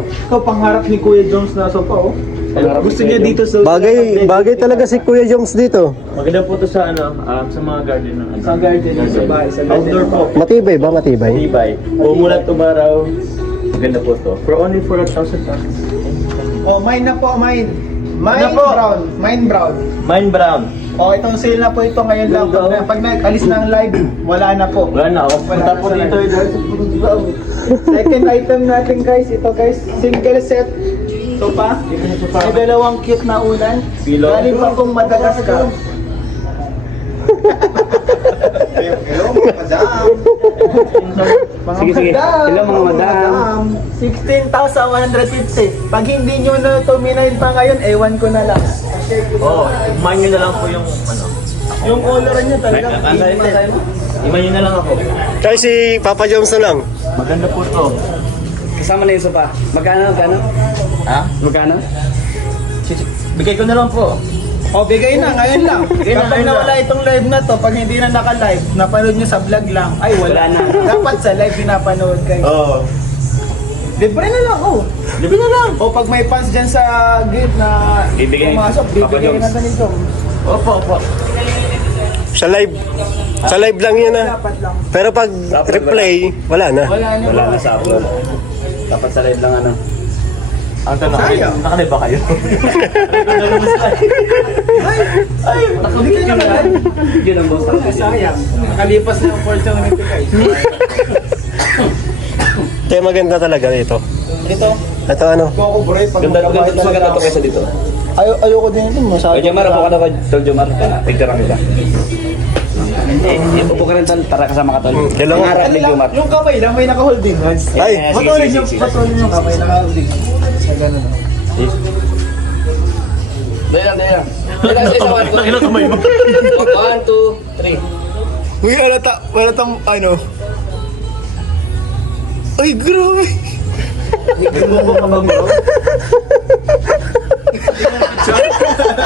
Ikaw pangharap ni Kuya Jones na sofa, oh. Gusto niya dito sa... Bagay talaga si Kuya Jones dito. Maganda po to sa ano, sa mga garden ng ano. Sa garden, sa bahay, sa garden. Outdoor po. Matibay ba? Matibay? Tibay. Umulat tumaraw. Maganda po to. For only 4,000 pesos. Oh, mine na po, mine. Mine Ano po? brown. Mine brown. Mine brown. Oh, itong sale na po ito ngayon lang. Pag nag-alis ng live, wala na po. Wala na ako. Punta po na dito. Second item natin guys, ito guys, single set. Sofa. May dalawang cute na unan. Pillow. Galing pa pong Madagascar. Hello mga madam. Sige, sige. Hello mga madam. 16,150. Pag hindi nyo na tuminayin pa ngayon, ewan ko na lang. Oo. Iman nyo na lang po yung ano. Yung color niya talaga. Iman nyo na lang ako. Kaya si Papa Jones na lang. Maganda po to. Kasama na yung sopa. Magkano? Ha? Magkano? Bigay ko na lang po. O, bigay na, ngayon lang. Bigay na, Kapag ngayon nawala lang. itong live na to, pag hindi na naka-live, napanood nyo sa vlog lang, ay wala na. Dapat sa live pinapanood guys. Oo. Libre na lang, oh. Libre na lang. O pag may fans dyan sa gate na Bibigay. pumasok, Papa bibigay Jones. na ganito. Opo, opo. Sa live. Sa live lang yun ah. Dapat lang. Pero pag replay, wala na. Wala na. Wala na sa upload. Dapat sa live lang ano. Ang tanong, Sayang. nakalive ba kayo? Ay, hindi ka naman. Yun ang boss. Sayang. Nakalipas na yung opportunity guys. Kaya maganda talaga ito. Ito, Ito ano? Coco Bray, pag Ganda magkabahay maganda to kaysa dito. Ayoko din ito, masyado. Ay, Jomar, upo ka na ko. Tol Jomar. Picture lang kita. Upo ka rin tol, para kasama ka tol. Hello. Ang harap ni Jomar. Yung kamay lang, may naka-holding hands. Ay, Patulin yung kamay, naka-holding hands. Sa ganun. Dali lang. Dali lang, isa, one, two. Ilang kamay mo? 1, 2, 3. Uy, walatang ano. Ay, grabe. Nagbubo ka ba bro?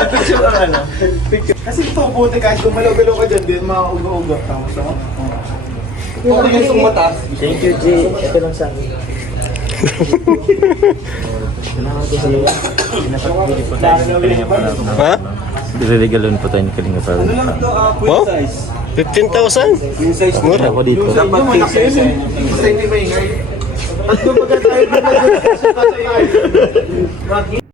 Picture ka ano? Kasi ito, buti kahit gumalaw-galaw ka dyan, di mauga-uga. Tama mo? Okay, guys, yung mata. Thank you, G. Ito lang sa akin. Kailangan ko sa pinapagpili po tayo ng Kalinga para. Ha? Re-regalon po tayo ng Kalinga para. Ano lang ito, Wow? size. 15,000? Queen size. Mura. Ako dito. Dapat king size. Basta hindi maingay. At kumbaga tayo